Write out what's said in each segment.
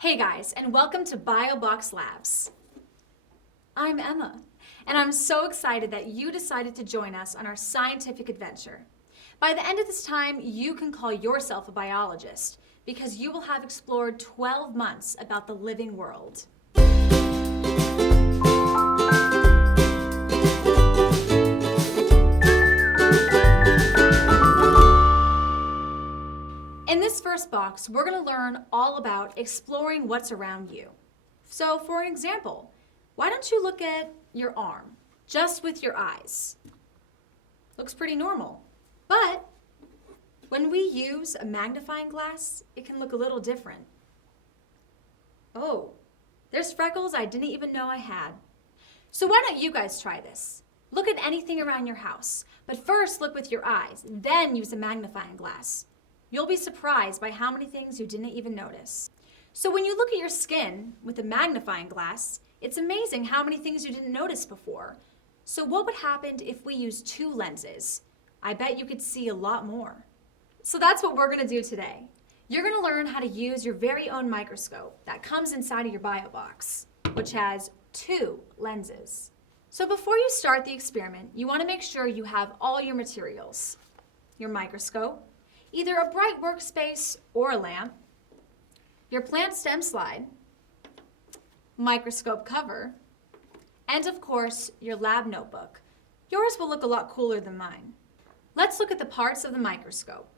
Hey guys, and welcome to BioBox Labs. I'm Emma, and I'm so excited that you decided to join us on our scientific adventure. By the end of this time, you can call yourself a biologist because you will have explored 12 months about the living world. In this first box, we're going to learn all about exploring what's around you. So, for an example, why don't you look at your arm just with your eyes? Looks pretty normal. But when we use a magnifying glass, it can look a little different. Oh, there's freckles I didn't even know I had. So why don't you guys try this? Look at anything around your house, but first look with your eyes, then use a magnifying glass. You'll be surprised by how many things you didn't even notice. So when you look at your skin with a magnifying glass, it's amazing how many things you didn't notice before. So what would happen if we used two lenses? I bet you could see a lot more. So that's what we're going to do today. You're going to learn how to use your very own microscope that comes inside of your BioBox, which has two lenses. So before you start the experiment, you want to make sure you have all your materials. Your microscope, either a bright workspace or a lamp, your plant stem slide, microscope cover, and of course, your lab notebook. Yours will look a lot cooler than mine. Let's look at the parts of the microscope.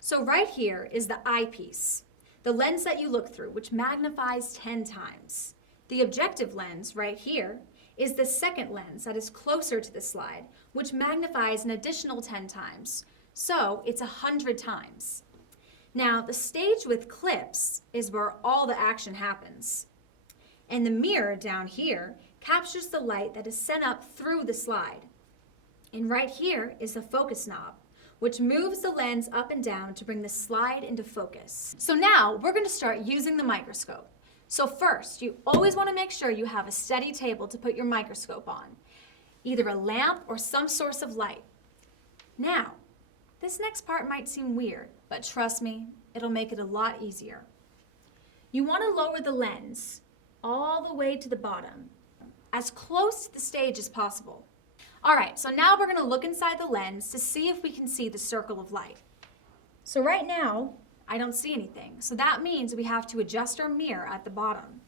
So right here is the eyepiece, the lens that you look through, which magnifies 10 times. The objective lens right here is the second lens that is closer to the slide, which magnifies an additional 10 times. So it's 100 times. Now the stage with clips is where all the action happens. And the mirror down here captures the light that is sent up through the slide. And right here is the focus knob, which moves the lens up and down to bring the slide into focus. So now we're going to start using the microscope. So first, you always want to make sure you have a steady table to put your microscope on, either a lamp or some source of light. Now, this next part might seem weird, but trust me, it'll make it a lot easier. You want to lower the lens all the way to the bottom, as close to the stage as possible. All right, so now we're going to look inside the lens to see if we can see the circle of light. So right now, I don't see anything, so that means we have to adjust our mirror at the bottom.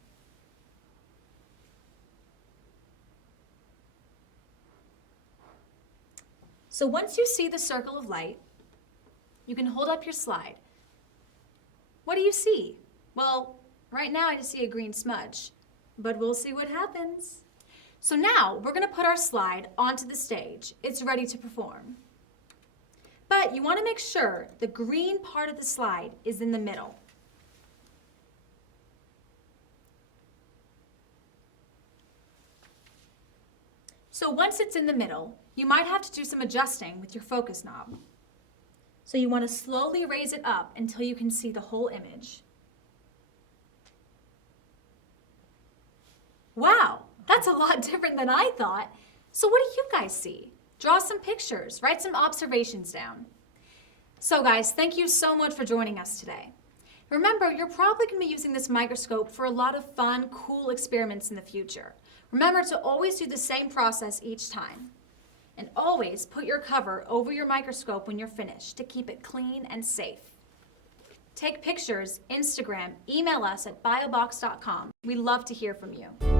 So once you see the circle of light, you can hold up your slide. What do you see? Well, right now I just see a green smudge, but we'll see what happens. So now we're going to put our slide onto the stage. It's ready to perform. But you want to make sure the green part of the slide is in the middle. So once it's in the middle, you might have to do some adjusting with your focus knob. So you want to slowly raise it up until you can see the whole image. Wow, that's a lot different than I thought. So what do you guys see? Draw some pictures, write some observations down. So guys, thank you so much for joining us today. Remember, you're probably going to be using this microscope for a lot of fun, cool experiments in the future. Remember to always do the same process each time. And always put your cover over your microscope when you're finished to keep it clean and safe. Take pictures, Instagram, email us at biobox.com. We love to hear from you.